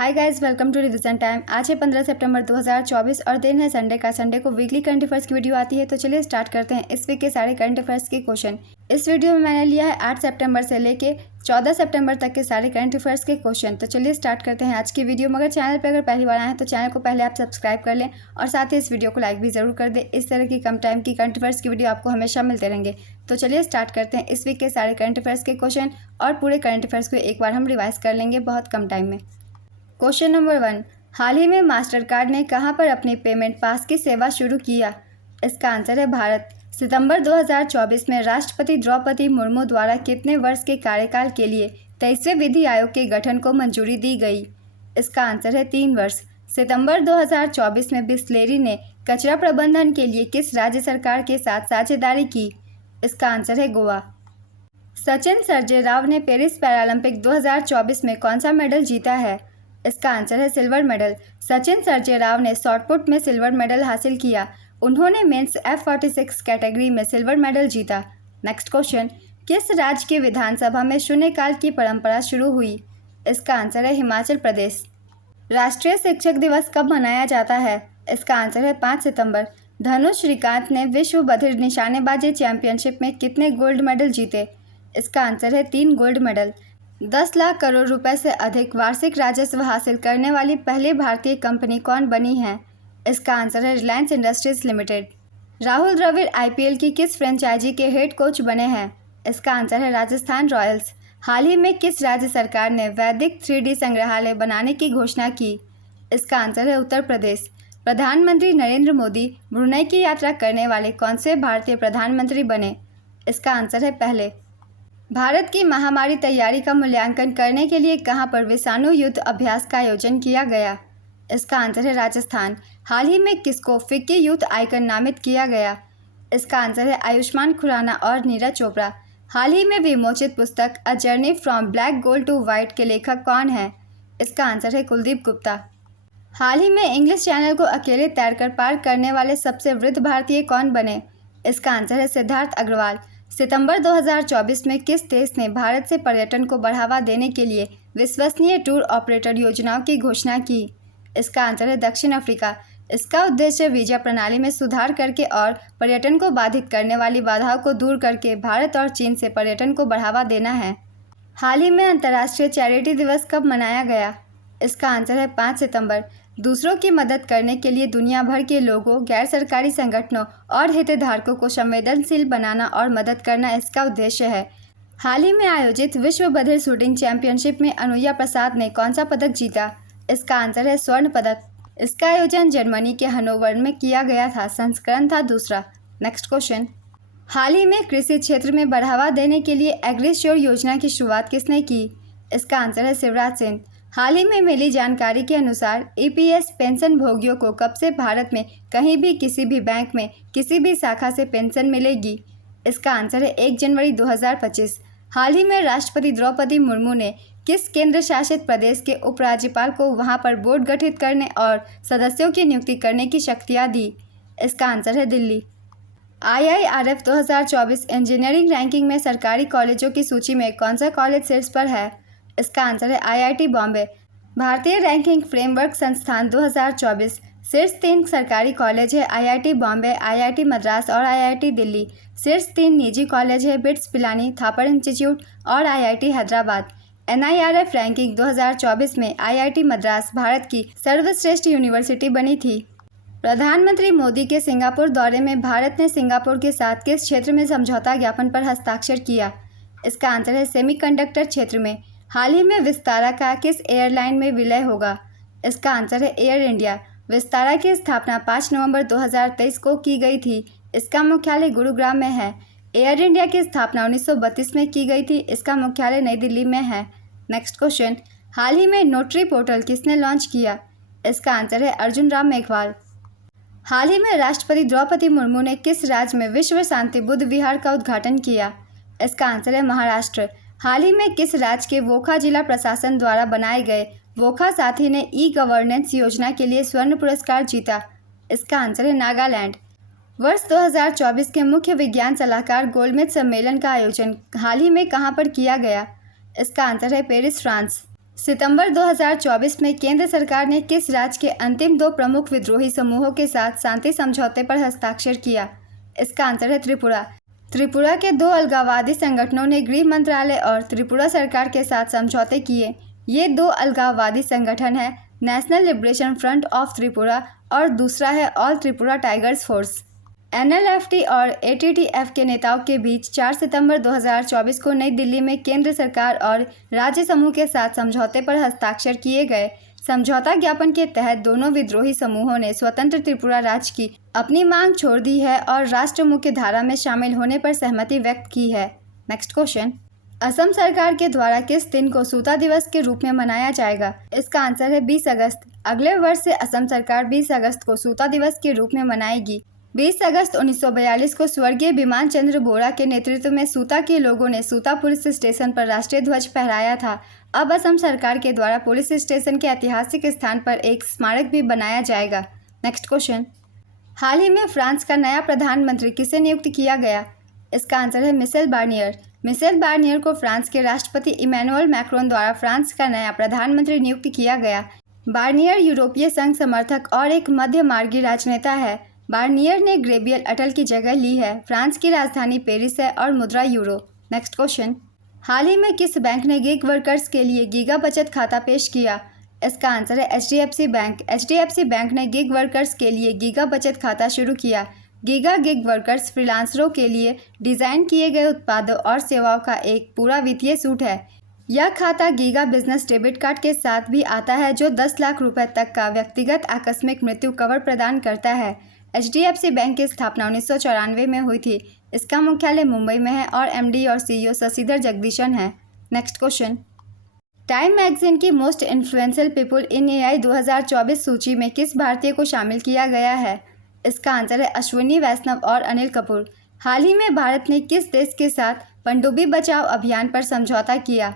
Hi guys, welcome to revision time. आज है 15 सितंबर 2024 और दिन है संडे का। संडे को वीकली करंट अफेयर्स की वीडियो आती है, तो चलिए स्टार्ट करते हैं इस वीक के सारे करंट अफेयर्स के क्वेश्चन। इस वीडियो में मैंने लिया है 8 सितंबर से लेके 14 सितंबर तक के सारे करंट अफेयर्स के क्वेश्चन। तो चलिए स्टार्ट करते हैं आज की वीडियो। मगर चैनल पर अगर पहली बार आए हैं तो चैनल को पहले आप सब्सक्राइब कर लें और साथ ही इस वीडियो को लाइक भी ज़रूर कर दें। इस तरह की कम टाइम की करंट अफेयर्स की वीडियो आपको हमेशा मिलते रहेंगे। तो चलिए स्टार्ट करते हैं इस वीक के सारे करंट अफेयर्स के क्वेश्चन और पूरे करंट अफेयर्स को एक बार हम रिवाइज कर लेंगे बहुत कम टाइम में। क्वेश्चन नंबर 1, हाल ही में मास्टर कार्ड ने कहां पर अपनी पेमेंट पास की सेवा शुरू किया? इसका आंसर है भारत। सितंबर 2024 में राष्ट्रपति द्रौपदी मुर्मू द्वारा कितने वर्ष के कार्यकाल के लिए 23वें विधि आयोग के गठन को मंजूरी दी गई? इसका आंसर है 3 वर्ष। सितंबर 2024 में बिस्लेरी ने कचरा प्रबंधन के लिए किस राज्य सरकार के साथ साझेदारी की? इसका आंसर है गोवा। सचिन सर्जेराव ने पेरिस पैरालंपिक 2024 में कौन सा मेडल जीता है? इसका आंसर है सिल्वर मेडल। सचिन सर्जेराव ने शॉटपुट में सिल्वर मेडल हासिल किया। उन्होंने मेंस F46 कैटेगरी में सिल्वर मेडल जीता। नेक्स्ट क्वेश्चन, किस राज्य की विधानसभा में शून्यकाल की परंपरा शुरू हुई? इसका आंसर है हिमाचल प्रदेश। राष्ट्रीय शिक्षक दिवस कब मनाया जाता है? इसका आंसर है 5 सितंबर। धनुष श्रीकांत ने विश्व बधिर निशानेबाजी चैंपियनशिप में कितने गोल्ड मेडल जीते? इसका आंसर है 3 गोल्ड मेडल। 10 लाख करोड़ रुपए से अधिक वार्षिक राजस्व हासिल करने वाली पहली भारतीय कंपनी कौन बनी है? इसका आंसर है Reliance Industries Limited. Rahul Dravid IPL की किस फ्रेंचाइजी के हेड कोच बने हैं? इसका आंसर है राजस्थान रॉयल्स। हाल ही में किस राज्य सरकार ने वैदिक 3D संग्रहालय बनाने की घोषणा की? इसका आंसर है उत्तर प्रदेश। प्रधानमंत्री नरेंद्र मोदी ब्रुनई की यात्रा करने वाले कौन से भारतीय प्रधानमंत्री बने? इसका आंसर है पहले। भारत की महामारी तैयारी का मूल्यांकन करने के लिए कहां पर विषाणु युद्ध अभ्यास का आयोजन किया गया? इसका आंसर है राजस्थान। हाल ही में किसको फिक्की यूथ आइकन नामित किया गया? इसका आंसर है आयुष्मान खुराना और नीरज चोपड़ा। हाल ही में विमोचित पुस्तक a journey from black gold to white के लेखक कौन है? इसका आंसर है कुलदीप गुप्ता। हाल ही में इंग्लिश चैनल को अकेले तैरकर पार करने वाले सबसे वृद्ध भारतीय कौन बने? इसका आंसर है सिद्धार्थ अग्रवाल। सितंबर 2024 में किस देश ने भारत से पर्यटन को बढ़ावा देने के लिए विश्वसनीय टूर ऑपरेटर योजनाओं की घोषणा की? इसका आंसर है दक्षिण अफ्रीका। इसका उद्देश्य वीजा प्रणाली में सुधार करके और पर्यटन को बाधित करने वाली बाधाओं को दूर करके भारत और चीन से पर्यटन को बढ़ावा देना है। हाल ही में अंतर्राष्ट्रीय चैरिटी दिवस कब मनाया गया? इसका आंसर है 5 सितंबर। दूसरों की मदद करने के लिए दुनिया भर के लोगों, गैर सरकारी संगठनों और हितधारकों को संवेदनशील बनाना और मदद करना इसका उद्देश्य है। हाल ही में आयोजित विश्व बधिर शूटिंग चैंपियनशिप में अनुया प्रसाद ने कौन सा पदक जीता? इसका आंसर है स्वर्ण पदक। इसका आयोजन जर्मनी के हनोवर में किया गया था। संस्करण था दूसरा। नेक्स्ट क्वेश्चन, हाल ही में कृषि क्षेत्र में बढ़ावा देने के लिए एग्रीश्योर योजना की शुरुआत किसने की? इसका आंसर है शिवराज सिंह। हाल ही में मिली जानकारी के अनुसार EPS पेंशन भोगियों को कब से भारत में कहीं भी किसी भी बैंक में किसी भी शाखा से पेंशन मिलेगी? इसका आंसर है 1 जनवरी 2025। हाल ही में राष्ट्रपति द्रौपदी मुर्मू ने किस केंद्र शासित प्रदेश के उपराज्यपाल को वहां पर बोर्ड गठित करने और सदस्यों की नियुक्ति करने की शक्तियां दी? इसका आंसर है दिल्ली। IIRF 2024 इंजीनियरिंग रैंकिंग में सरकारी कॉलेजों की सूची में कौन सा कॉलेज शीर्ष पर है? इसका आंसर है IIT बॉम्बे। भारतीय रैंकिंग फ्रेमवर्क संस्थान 2024 शीर्ष 3 सरकारी कॉलेज है IIT बॉम्बे, IIT मद्रास और IIT दिल्ली। शीर्ष 3 निजी कॉलेज है बिट्स पिलानी, थापर इंस्टीट्यूट और IIT हैदराबाद। NIRF रैंकिंग 2024 में IIT मद्रास भारत की सर्वश्रेष्ठ यूनिवर्सिटी बनी थी। प्रधानमंत्री मोदी के सिंगापुर दौरे में भारत ने सिंगापुर के साथ किस क्षेत्र में समझौता ज्ञापन पर हस्ताक्षर किया? इसका आंसर है सेमीकंडक्टर क्षेत्र में। हाल ही में विस्तारा का किस एयरलाइन में विलय होगा? इसका आंसर है एयर इंडिया। विस्तारा की स्थापना 5 नवंबर 2023 को की गई थी। इसका मुख्यालय गुरुग्राम में है। एयर इंडिया की स्थापना 1932 में की गई थी। इसका मुख्यालय नई दिल्ली में है। नेक्स्ट क्वेश्चन, हाल ही में नोटरी पोर्टल किसने लॉन्च किया? इसका आंसर है अर्जुन राम मेघवाल। हाल ही में राष्ट्रपति द्रौपदी मुर्मू ने किस राज्य में विश्व शांति बुद्ध विहार का उद्घाटन किया? इसका आंसर है महाराष्ट्र। हाल ही में किस राज्य के वोखा जिला प्रशासन द्वारा बनाए गए वोखा साथी ने ई-गवर्नेंस योजना के लिए स्वर्ण पुरस्कार जीता? इसका आंसर है नागालैंड। वर्ष 2024 के मुख्य विज्ञान सलाहकार गोलमेज सम्मेलन का आयोजन हाल ही में कहां पर किया गया? इसका आंसर है पेरिस, फ्रांस। सितंबर 2024 में केंद्र सरकार ने किस राज्य के अंतिम 2 प्रमुख विद्रोही समूहों के साथ शांति समझौते पर हस्ताक्षर किया? इसका आंसर है त्रिपुरा। त्रिपुरा के 2 अलगाववादी संगठनों ने गृह मंत्रालय और त्रिपुरा सरकार के साथ समझौते किए। ये 2 अलगाववादी संगठन हैं national liberation front of Tripura और दूसरा है all Tripura tigers force. NLFT और ATTF के नेताओं के बीच 4 सितंबर 2024 को नई दिल्ली में केंद्र सरकार और राज्य समूह के साथ समझौते पर हस्ताक्षर किए गए। समझौता ज्ञापन के तहत दोनों विद्रोही समूहों ने स्वतंत्र त्रिपुरा राज्य की अपनी मांग छोड़ दी है और राष्ट्र मुख्य धारा में शामिल होने पर सहमति व्यक्त की है। नेक्स्ट क्वेश्चन, असम सरकार के द्वारा किस दिन को सूता दिवस के रूप में मनाया जाएगा? इसका आंसर है 20 अगस्त। अगले वर्ष से असम सरकार 20 अगस्त को सूता दिवस के रूप में मनाएगी। 20 अगस्त 1942 को स्वर्गीय बिमान चंद्र बोरा के नेतृत्व में सूता के लोगों ने सूता पुलिस स्टेशन पर राष्ट्रीय ध्वज फहराया था। अब असम सरकार के द्वारा पुलिस स्टेशन के ऐतिहासिक स्थान पर एक स्मारक भी बनाया जाएगा। नेक्स्ट क्वेश्चन, हाल ही में फ्रांस का नया प्रधानमंत्री किसे नियुक्त किया गया? इसका आंसर है मिशेल बार्नियर। मिशेल बार्नियर को फ्रांस के राष्ट्रपति इमैनुअल मैक्रोन द्वारा फ्रांस का नया प्रधानमंत्री नियुक्त किया गया। बार्नियर यूरोपीय संघ समर्थक और एक मध्य मार्गी राजनेता है। बार्नियर ने गैब्रियल अटल की जगह ली है। फ्रांस की राजधानी पेरिस है और मुद्रा यूरो। नेक्स्ट क्वेश्चन, हाल ही में किस बैंक ने गिग वर्कर्स के लिए गीगा बचत खाता पेश किया? इसका आंसर है HDFC बैंक। HDFC बैंक ने गिग वर्कर्स के लिए गीगा बचत खाता शुरू किया। गीगा गिग वर्कर्स फ्रीलांसरों के लिए डिज़ाइन किए गए उत्पादों और सेवाओं का एक पूरा वित्तीय सूट है। यह खाता गीगा बिजनेस डेबिट कार्ड के साथ भी आता है जो 10 लाख रुपए तक का व्यक्तिगत आकस्मिक मृत्यु कवर प्रदान करता है। HDFC बैंक की स्थापना 1994 में हुई थी। इसका मुख्यालय मुंबई में है और MD और CEO शशिधर जगदीशन है। नेक्स्ट क्वेश्चन, टाइम मैगजीन की most influential people in AI 2024 सूची में किस भारतीय को शामिल किया गया है? इसका आंसर है अश्विनी वैष्णव और अनिल कपूर। हाल ही में भारत ने किस देश के साथ पनडुब्बी बचाओ अभियान पर समझौता किया?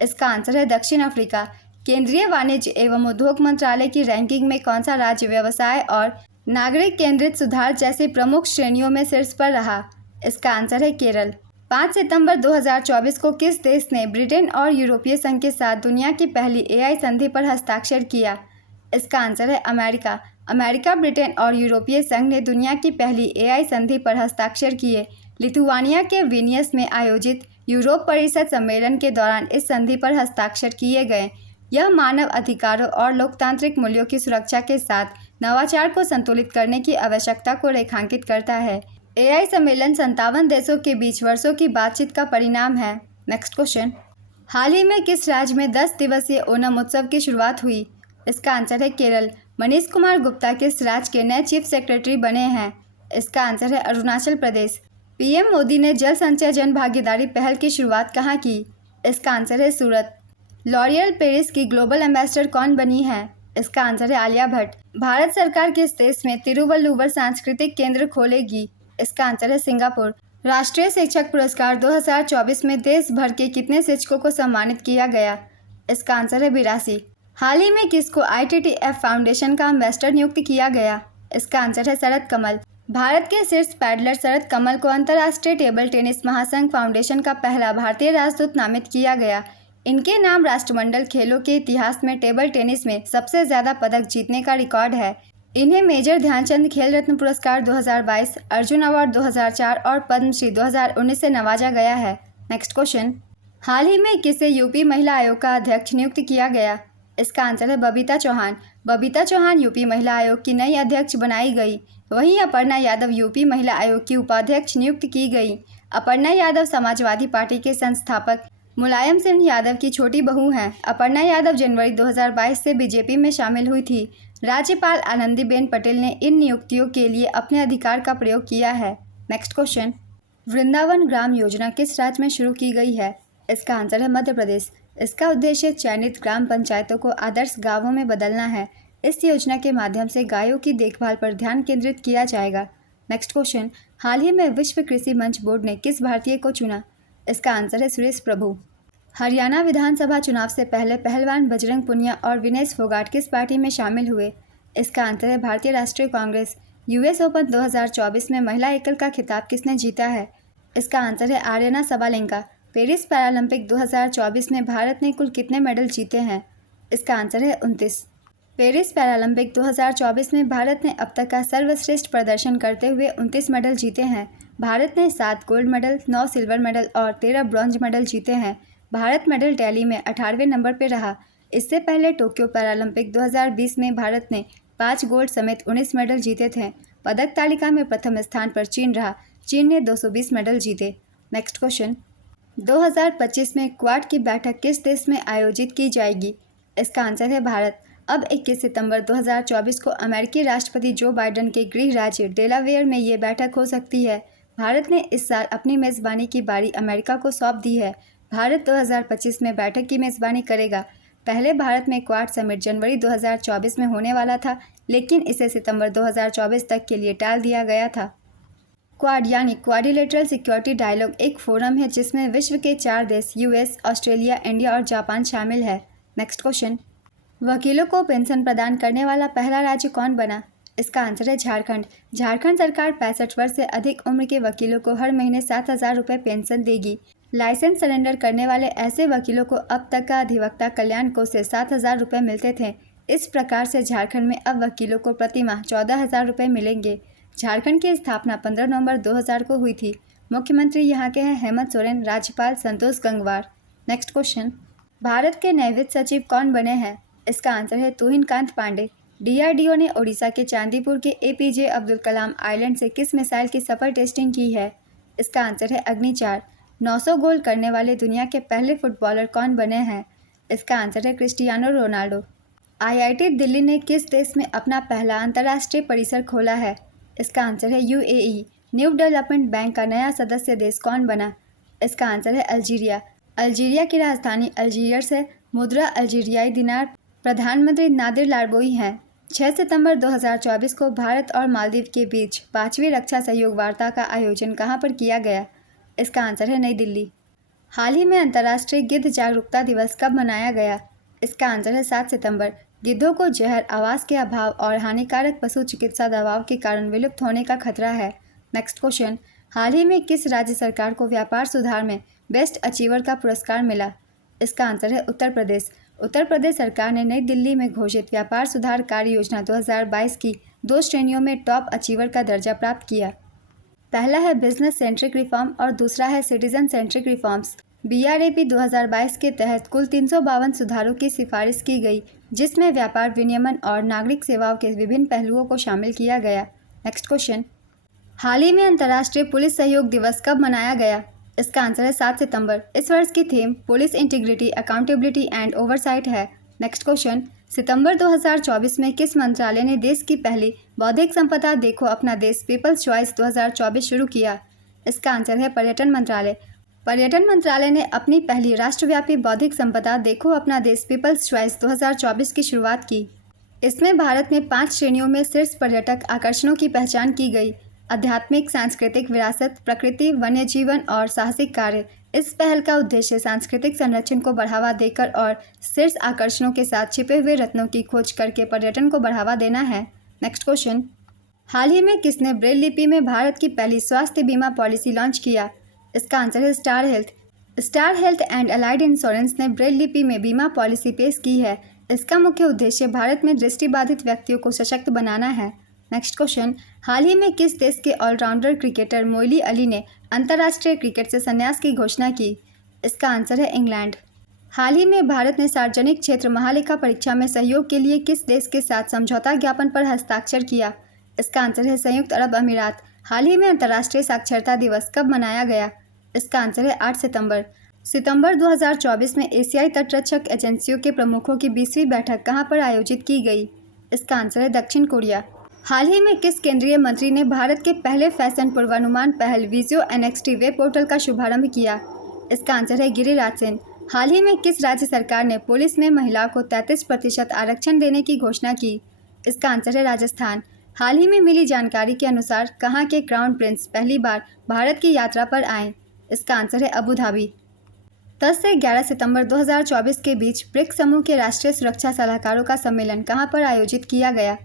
इसका आंसर है दक्षिण अफ्रीका। केंद्रीय वाणिज्य एवं उद्योग मंत्रालय की रैंकिंग में कौन सा राज्य व्यवसाय और नागरिक केंद्रित सुधार जैसी प्रमुख श्रेणियों में शीर्ष पर रहा? इसका आंसर है केरल। 5 सितंबर 2024 को किस देश ने ब्रिटेन और यूरोपीय संघ के साथ दुनिया की पहली AI संधि पर हस्ताक्षर किया? इसका आंसर है अमेरिका। अमेरिका, ब्रिटेन और यूरोपीय संघ ने दुनिया की पहली AI संधि पर हस्ताक्षर किए। लिथुआनिया के विनियस में आयोजित यूरोप परिषद सम्मेलन के दौरान इस संधि पर हस्ताक्षर किए गए। यह मानव अधिकारों और लोकतांत्रिक मूल्यों की सुरक्षा के साथ नवाचार को संतुलित करने की आवश्यकता को रेखांकित करता है। AI सम्मेलन 57 देशों के बीच वर्षों की बातचीत का परिणाम है। नेक्स्ट क्वेश्चन, हाल ही में किस राज्य में 10 दिवसीय ओणम उत्सव की शुरुआत हुई? इसका आंसर है केरल। मनीष कुमार गुप्ता किस राज्य के नए चीफ सेक्रेटरी बने हैं? इसका आंसर है अरुणाचल प्रदेश। PM मोदी ने जल संचय जन भागीदारी पहल की शुरुआत कहाँ की? इसका आंसर है सूरत। लॉरियल पेरिस की ग्लोबल एम्बेसडर कौन बनी है? इसका आंसर है आलिया भट्ट। भारत सरकार किस देश में तिरुवल्लुवर सांस्कृतिक केंद्र खोलेगी? इसका आंसर है सिंगापुर। राष्ट्रीय शिक्षक पुरस्कार 2024 में देश भर के कितने शिक्षकों को सम्मानित किया गया? इसका आंसर है 82। हाल ही में किसको ITTF फाउंडेशन का एम्बेसडर नियुक्त किया गया? इसका आंसर है शरद कमल। भारत के शीर्ष पैडलर शरद कमल को अंतर्राष्ट्रीय टेबल टेनिस महासंघ फाउंडेशन का पहला भारतीय राजदूत नामित किया गया। इनके नाम राष्ट्रमंडल खेलों के इतिहास में टेबल टेनिस में सबसे ज़्यादा पदक जीतने का रिकॉर्ड है। इन्हें मेजर ध्यानचंद खेल रत्न पुरस्कार 2022, अर्जुन अवार्ड 2004 और पद्मश्री 2019 से नवाजा गया है। नेक्स्ट क्वेश्चन, हाल ही में किसे यूपी महिला आयोग का अध्यक्ष नियुक्त किया गया? इसका आंसर है बबीता चौहान। बबीता चौहान यूपी महिला आयोग की नई अध्यक्ष बनाई गई। वहीं अपर्णा यादव यूपी महिला आयोग की उपाध्यक्ष नियुक्त की गई। अपर्णा यादव समाजवादी पार्टी के संस्थापक मुलायम सिंह यादव की छोटी बहू हैं। अपर्णा यादव जनवरी 2022 से बीजेपी में शामिल हुई थी। राज्यपाल आनंदीबेन पटेल ने इन नियुक्तियों के लिए अपने अधिकार का प्रयोग किया है। नेक्स्ट क्वेश्चन, वृंदावन ग्राम योजना किस राज्य में शुरू की गई है? इसका आंसर है मध्य प्रदेश। इसका उद्देश्य चयनित ग्राम पंचायतों को आदर्श गांवों में बदलना है। इस योजना के माध्यम से गायों की देखभाल पर ध्यान केंद्रित किया जाएगा। नेक्स्ट क्वेश्चन, हाल ही में विश्व कृषि मंच बोर्ड ने किस भारतीय को चुना? इसका आंसर है सुरेश प्रभु। हरियाणा विधानसभा चुनाव से पहले पहलवान बजरंग पुनिया और विनेश फोगाट किस पार्टी में शामिल हुए? इसका आंसर है भारतीय राष्ट्रीय कांग्रेस। US ओपन 2024 में महिला एकल का खिताब किसने जीता है? इसका आंसर है आर्यना सबालेंका। पेरिस पैरालंपिक 2024 में भारत ने कुल कितने मेडल जीते हैं? इसका आंसर है 29। पेरिस पैरालंपिक 2024 में भारत ने अब तक का सर्वश्रेष्ठ प्रदर्शन करते हुए 29 मेडल जीते हैं। भारत ने 7 गोल्ड मेडल, 9 सिल्वर मेडल और 13 ब्रॉन्ज मेडल जीते हैं। भारत मेडल टैली में 18वें नंबर पर रहा। इससे पहले टोक्यो पैरालंपिक 2020 में भारत ने 5 गोल्ड समेत 19 मेडल जीते थे। पदक तालिका में प्रथम स्थान पर चीन रहा। चीन ने 220 मेडल जीते। नेक्स्ट क्वेश्चन, 2025 में क्वाड की बैठक किस देश में आयोजित की जाएगी? इसका आंसर है भारत। अब 21 सितंबर 2024 को अमेरिकी राष्ट्रपति जो बाइडेन के गृह राज्य डेलावेयर में ये बैठक हो सकती है। भारत ने इस साल अपनी मेज़बानी की बारी अमेरिका को सौंप दी है। भारत 2025 में बैठक की मेज़बानी करेगा। पहले भारत में क्वाड समिट जनवरी 2024 में होने वाला था, लेकिन इसे सितंबर 2024 तक के लिए टाल दिया गया था। क्वाड यानी क्वाड्रिलेटरल सिक्योरिटी डायलॉग एक फोरम है जिसमें विश्व के 4 देश यूएस, ऑस्ट्रेलिया, इंडिया और जापान शामिल है। नेक्स्ट क्वेश्चन, वकीलों को पेंशन प्रदान करने वाला पहला राज्य कौन बना? इसका आंसर है झारखंड। झारखंड सरकार 65 वर्ष से अधिक उम्र के वकीलों को हर महीने 7,000 रुपये पेंशन देगी। लाइसेंस सरेंडर करने वाले ऐसे वकीलों को अब तक का अधिवक्ता कल्याण कोष से 7,000 रुपये मिलते थे। इस प्रकार से झारखंड में अब वकीलों को प्रति माह 14,000 रुपये मिलेंगे। झारखंड की स्थापना 15 नवंबर 2000 को हुई थी। मुख्यमंत्री यहाँ के हैं हेमंत सोरेन, राज्यपाल संतोष गंगवार। नेक्स्ट क्वेश्चन, भारत के नए वित्त सचिव कौन बने हैं? इसका आंसर है तुहिन कांत पांडे। डीआरडीओ ने ओडिशा के चांदीपुर के एपीजे अब्दुल कलाम आइलैंड से किस मिसाइल की सफल टेस्टिंग की है? इसका आंसर है अग्नि 4। 900 गोल करने वाले दुनिया के पहले फुटबॉलर कौन बने हैं? इसका आंसर है क्रिस्टियानो रोनाल्डो। आईआईटी दिल्ली ने किस देश में अपना पहला अंतर्राष्ट्रीय परिसर खोला है? इसका आंसर है यूएई। न्यू डेवलपमेंट बैंक का नया सदस्य देश कौन बना? इसका आंसर है अल्जीरिया। अल्जीरिया की राजधानी अल्जीयर्स है। मुद्रा अल्जीरियाई दिनार। प्रधानमंत्री नादिर लारबोई हैं। 6 सितंबर 2024 को भारत और मालदीव के बीच 5वीं रक्षा सहयोग वार्ता का आयोजन कहाँ पर किया गया? इसका आंसर है नई दिल्ली। हाल ही में अंतर्राष्ट्रीय गिद्ध जागरूकता दिवस कब मनाया गया? इसका आंसर है 7 सितंबर। गिद्धों को जहर, आवास के अभाव और हानिकारक पशु चिकित्सा दवाओं के कारण विलुप्त होने का खतरा है। नेक्स्ट क्वेश्चन, हाल ही में किस राज्य सरकार को व्यापार सुधार में बेस्ट अचीवर का पुरस्कार मिला? इसका आंसर है उत्तर प्रदेश। उत्तर प्रदेश सरकार ने नई दिल्ली में घोषित व्यापार सुधार कार्य योजना 2022 की 2 श्रेणियों में टॉप अचीवर का दर्जा प्राप्त किया। पहला है बिजनेस सेंट्रिक रिफॉर्म और दूसरा है सिटीजन सेंट्रिक रिफॉर्म्स। बीआरएपी 2022 के तहत कुल 352 सुधारों की सिफारिश की गई, जिसमें व्यापार विनियमन और नागरिक सेवाओं के विभिन्न पहलुओं को शामिल किया गया। नेक्स्ट क्वेश्चन, हाल ही में अंतर्राष्ट्रीय पुलिस सहयोग दिवस कब मनाया गया? इसका आंसर है 7 सितंबर। इस वर्ष की theme police integrity, accountability and oversight है। नेक्स्ट क्वेश्चन, सितंबर 2024 में किस मंत्रालय ने देश की पहली बौद्धिक संपदा देखो अपना देश पीपल्स चॉइस 2024 शुरू किया? इसका आंसर है पर्यटन मंत्रालय। पर्यटन मंत्रालय ने अपनी पहली राष्ट्रव्यापी बौद्धिक संपदा देखो अपना देश पीपल्स चॉइस 2024 की शुरुआत की। इसमें भारत में 5 श्रेणियों में शीर्ष पर्यटक आकर्षणों की पहचान की गई। आध्यात्मिक, सांस्कृतिक विरासत, प्रकृति, वन्य जीवन और साहसिक कार्य। इस पहल का उद्देश्य सांस्कृतिक संरक्षण को बढ़ावा देकर और शीर्ष आकर्षणों के साथ छिपे हुए रत्नों की खोज करके पर्यटन को बढ़ावा देना है। नेक्स्ट क्वेश्चन, हाल ही में किसने ब्रेल लिपि में भारत की पहली स्वास्थ्य बीमा पॉलिसी लॉन्च किया? इसका आंसर है star health. Star health and allied insurance ने ब्रेल लिपि में बीमा पॉलिसी पेश की है। इसका मुख्य उद्देश्य भारत में दृष्टिबाधित व्यक्तियों को सशक्त बनाना है। नेक्स्ट क्वेश्चन, हाल ही में किस देश के ऑलराउंडर क्रिकेटर मोइली अली ने अंतर्राष्ट्रीय क्रिकेट से संन्यास की घोषणा की? इसका आंसर है इंग्लैंड। हाल ही में भारत ने सार्वजनिक क्षेत्र महालेखा परीक्षा में सहयोग के लिए किस देश के साथ समझौता ज्ञापन पर हस्ताक्षर किया? इसका आंसर है संयुक्त अरब अमीरात। हाल ही में अंतर्राष्ट्रीय साक्षरता दिवस कब मनाया गया? इसका आंसर है 8 सितंबर। सितंबर 2024 में एशियाई तटरक्षक एजेंसियों के प्रमुखों की 20वीं बैठक कहाँ पर आयोजित की गई? इसका आंसर है दक्षिण कोरिया। हाल ही में किस केंद्रीय मंत्री ने भारत के पहले फैशन पूर्वानुमान पहल विजियो एनएक्सटी वेब पोर्टल का शुभारंभ किया? इसका आंसर है गिरिराज सिंह। हाल ही में किस राज्य सरकार ने पुलिस में महिलाओं को 33% आरक्षण देने की घोषणा की? इसका आंसर है राजस्थान। हाल ही में मिली जानकारी के अनुसार कहाँ के क्राउन प्रिंस पहली बार भारत की यात्रा पर आए? इसका आंसर है अबू धाबी। 10 से 11 सितंबर 2024 के बीच ब्रिक्स समूह के राष्ट्रीय सुरक्षा सलाहकारों का सम्मेलन कहाँ पर आयोजित किया गया?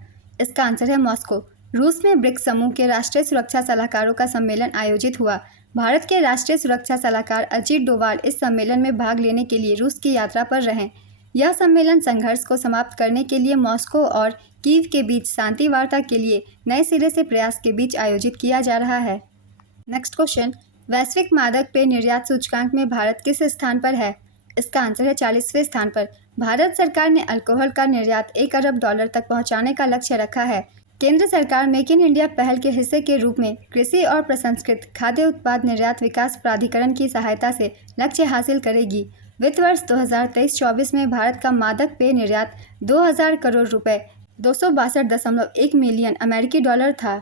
इसका आंसर है मॉस्को। रूस में ब्रिक्स समूह के राष्ट्रीय सुरक्षा सलाहकारों का सम्मेलन आयोजित हुआ। भारत के राष्ट्रीय सुरक्षा सलाहकार अजीत डोभाल इस सम्मेलन में भाग लेने के लिए रूस की यात्रा पर रहें। यह सम्मेलन संघर्ष को समाप्त करने के लिए मॉस्को और कीव के बीच शांति वार्ता के लिए नए सिरे से प्रयास के बीच आयोजित किया जा रहा है। नेक्स्ट क्वेश्चन, वैश्विक मादक पेय निर्यात सूचकांक में भारत किस स्थान पर है? इसका आंसर है 40वें स्थान पर। भारत सरकार ने अल्कोहल का निर्यात $1 अरब तक पहुंचाने का लक्ष्य रखा है। केंद्र सरकार मेक इन इंडिया पहल के हिस्से के रूप में कृषि और प्रसंस्कृत खाद्य उत्पाद निर्यात विकास प्राधिकरण की सहायता से लक्ष्य हासिल करेगी। वित्त वर्ष 2023-24 में भारत का मादक पेय निर्यात 2000 करोड़ रुपए 262.1 मिलियन अमेरिकी डॉलर था।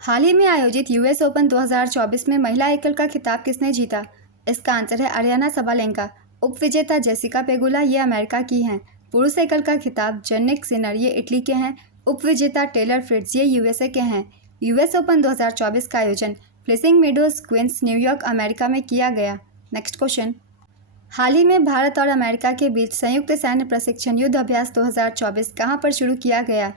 हाल ही में आयोजित यूएस ओपन 2024 में महिला एकल का खिताब किसने जीता? इसका आंसर है अरियाना सबालेंका। उप विजेता जेसिका पेगुला ये अमेरिका की हैं। पुरुष एकल का खिताब जनिक सिनर ये इटली के हैं। उप विजेता टेलर फ्रिट्ज ये यूएसए के हैं। यूएस ओपन 2024 का आयोजन फ्लेसिंग मेडोज क्वींस न्यूयॉर्क अमेरिका में किया गया। नेक्स्ट क्वेश्चन, हाल ही में भारत और अमेरिका के बीच संयुक्त सैन्य प्रशिक्षण युद्ध अभ्यास 2024 कहां पर शुरू किया गया?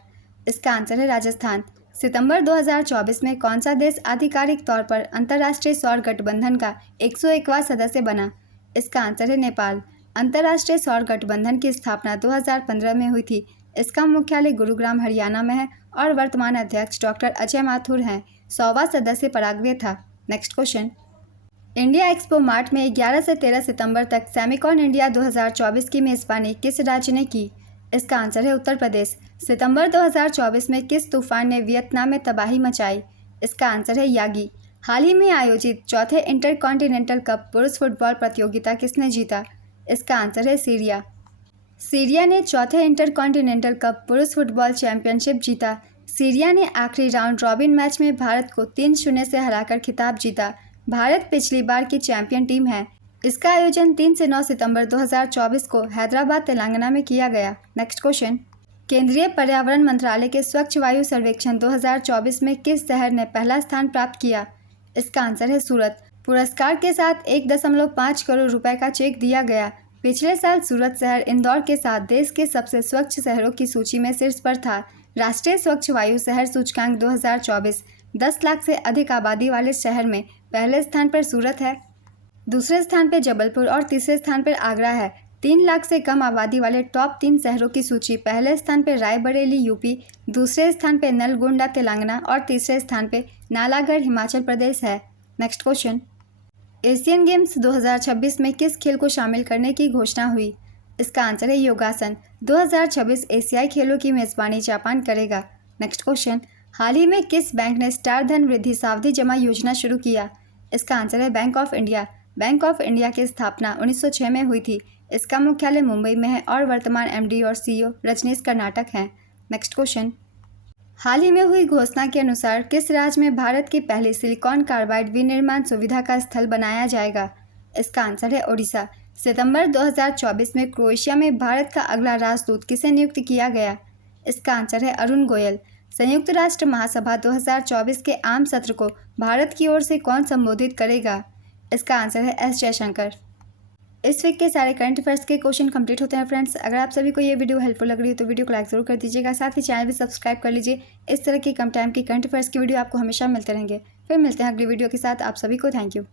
इसका आंसर है राजस्थान। सितंबर 2024 में कौन सा देश आधिकारिक तौर पर अंतर्राष्ट्रीय सौर गठबंधन का 101वां सदस्य बना? इसका आंसर है नेपाल। अंतर्राष्ट्रीय सौर गठबंधन की स्थापना 2015 में हुई थी। इसका मुख्यालय गुरुग्राम हरियाणा में है और वर्तमान अध्यक्ष डॉक्टर अजय माथुर हैं। 100वां सदस्य पराग्वे था। Next question, India expo mart में 11 से 13 सितंबर तक सेमिकॉन इंडिया 2024 की मेज़बानी किस राज्य ने की? इसका आंसर है उत्तर प्रदेश। सितंबर 2024 में किस तूफान ने वियतनाम में तबाही मचाई? इसका आंसर है यागी। हाल ही में आयोजित चौथे इंटरकॉन्टिनेंटल कप पुरुष फुटबॉल प्रतियोगिता किसने जीता? इसका आंसर है सीरिया। सीरिया ने चौथे इंटरकॉन्टिनेंटल कप पुरुष फुटबॉल चैंपियनशिप जीता। सीरिया ने आखिरी राउंड रॉबिन मैच में भारत को 3-0 से हराकर खिताब जीता। भारत पिछली बार की चैंपियन टीम है। इसका आयोजन 3 से 9 सितंबर 2024 को हैदराबाद तेलंगाना में किया गया। नेक्स्ट क्वेश्चन, केंद्रीय पर्यावरण मंत्रालय के स्वच्छ वायु सर्वेक्षण 2024 में किस शहर ने पहला स्थान प्राप्त किया? इसका आंसर है सूरत। पुरस्कार के साथ 1.5 करोड़ रुपए का चेक दिया गया। पिछले साल सूरत शहर इंदौर के साथ देश के सबसे स्वच्छ शहरों की सूची में शीर्ष पर था। राष्ट्रीय स्वच्छ वायु शहर सूचकांक 2024 10 लाख से अधिक आबादी वाले शहर में पहले स्थान पर सूरत है, दूसरे स्थान पर जबलपुर और तीसरे स्थान पर आगरा है। 3 लाख से कम आबादी वाले टॉप 3 शहरों की सूची पहले स्थान पर रायबरेली यूपी, दूसरे स्थान पर नलगोंडा तेलंगाना और तीसरे स्थान पर नालागढ़ हिमाचल प्रदेश है। नेक्स्ट क्वेश्चन, एशियन गेम्स 2026 में किस खेल को शामिल करने की घोषणा हुई? इसका आंसर है योगासन। 2026 एशियाई खेलों की मेज़बानी जापान करेगा। नेक्स्ट क्वेश्चन, हाल ही में किस बैंक ने स्टार धन वृद्धि सावधि जमा योजना शुरू किया? इसका आंसर है bank of India. Bank of India की स्थापना 1906 में हुई थी। इसका मुख्यालय मुंबई में है और वर्तमान एमडी और सीईओ रजनीश कर्नाटक हैं। नेक्स्ट क्वेश्चन, हाल ही में हुई घोषणा के अनुसार किस राज्य में भारत की पहली सिलिकॉन कार्बाइड विनिर्माण सुविधा का स्थल बनाया जाएगा? इसका आंसर है ओडिशा। सितंबर 2024 में क्रोएशिया में भारत का अगला राजदूत किसे नियुक्त किया गया? इसका आंसर है अरुण गोयल। संयुक्त राष्ट्र महासभा 2024 के आम सत्र को भारत की ओर से कौन संबोधित करेगा? इसका आंसर है एस जयशंकर। इस वीक के सारे करंट अफेयर्स के क्वेश्चन कंप्लीट होते हैं फ्रेंड्स। अगर आप सभी को ये वीडियो हेल्पफुल लग रही है तो वीडियो को लाइक जरूर कर दीजिएगा, साथ ही चैनल भी सब्सक्राइब कर लीजिए। इस तरह की कम टाइम की करंट अफेयर्स की वीडियो आपको हमेशा मिलते रहेंगे। फिर मिलते हैं अगली वीडियो के साथ। आप सभी को थैंक यू।